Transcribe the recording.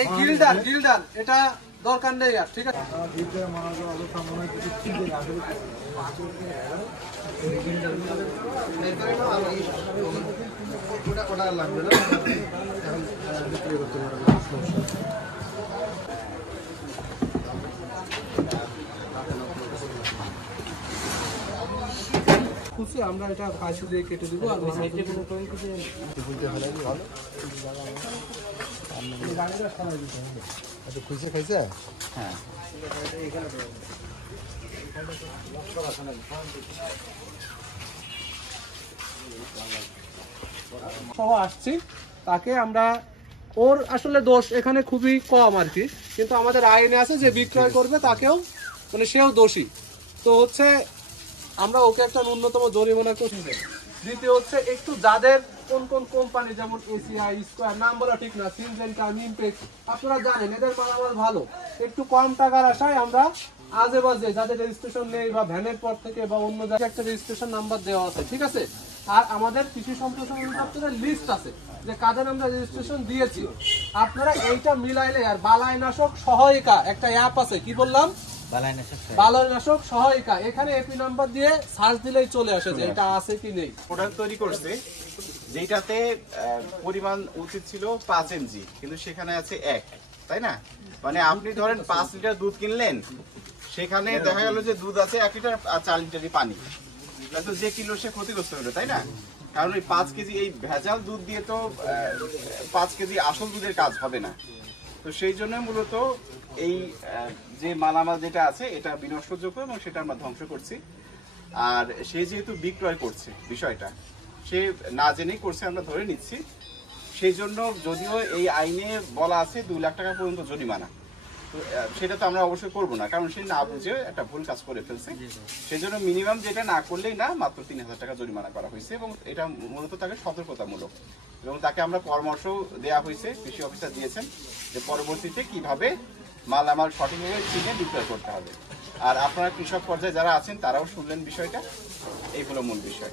এই গিল্ডার গিল্ডার এটা দরকার নেই আর, ঠিক আছে। খুশি আমরা এটা কাশি দিয়ে কেটে দিব আর সাইডে কোনো পয়েন্ট কিছু বলতে হলে ভালো গাড়িটা সারাই দিতে হবে। আচ্ছা খুশি খাইছে? হ্যাঁ সহ আসছি তাকে আমরা, ওর আসলে দোষ এখানে খুবই কম আর কি, কিন্তু আমাদের আইনে আছে যে বিক্রয় করবে তাকেও মানে সেও দোষী। তো হচ্ছে আমরা ওকে একটা ন্যূনতম জরিমানা করছি। দ্বিতীয় হচ্ছে একটু যাদের কোন কোন কোম্পানি যেমন এসিআই স্কয়ার, নাম বলা ঠিক না, সিনজেন্টা নিমপেক্স, আপনারা জানেন এদের মালামাল ভালো, একটু কম টাকার আশায় আমরা আজে বাজে যাদের রেজিস্ট্রেশন নেই বা ভ্যানের পর থেকে বা অন্য জায়গায় একটা রেজিস্ট্রেশন নাম্বার দেওয়া আছে, ঠিক আছে। আর আমাদের কৃষি সম্প্রসারণ দপ্তরের লিস্ট আছে যে কাদের আমরা রেজিস্ট্রেশন দিয়েছি। আপনারা এইটা মিলাইলে, আর বালাইনাশক সহায়িকা একটা অ্যাপ আছে, কি বললাম, বালাইনাশক সহায়িকা, এখানে এপি নাম্বার দিয়ে সার্চ দিলেই চলে আসে যে এটা আছে কি নেই। প্রোডাক্ট তৈরি করছে যেটাতে পরিমাণ উচিত ছিল 5 mg, কিন্তু সেখানে আছে 1, তাই না? মানে আপনি ধরেন 5 লিটার দুধ কিনলেন, সেখানে দেখা গেল যে দুধ আছে 1 লিটার আর 4 লিটারই পানি, তো যে কিলো সে ক্ষতিগ্রস্ত হলো, তাই না? কারণ এই 5 কেজি এই ভেজাল দুধ দিয়ে তো 5 কেজি আসল দুধের কাজ হবে না। তো সেই জন্য মূলত এই যে মালামাল যেটা আছে এটা বিনষ্টযোগ্য এবং সেটা আমরা ধ্বংস করছি। আর সে যেহেতু বিক্রয় করছে, বিষয়টা সে না জেনেই করছে আমরা ধরে নিচ্ছি, সেই জন্য যদিও এই আইনে বলা আছে 2 লাখ টাকা পর্যন্ত জরিমানা, তো সেটা তো আমরা অবশ্যই করবো না, কারণ সে না বুঝে একটা ভুল কাজ করে ফেলছে। সেই জন্য মিনিমাম যেটা না করলেই না, মাত্র 3000 টাকা জরিমানা করা হয়েছে এবং এটা মূলত তাকে সতর্কতামূলক, এবং তাকে আমরা পরামর্শ দেওয়া হয়েছে, কৃষি অফিসার দিয়েছেন যে পরবর্তীতে কিভাবে মালামাল সঠিকভাবে চিনে বিক্রয় করতে হবে। আর আপনারা কৃষক পর্যায়ে যারা আছেন তারাও শুনলেন বিষয়টা, এইগুলো মূল বিষয়।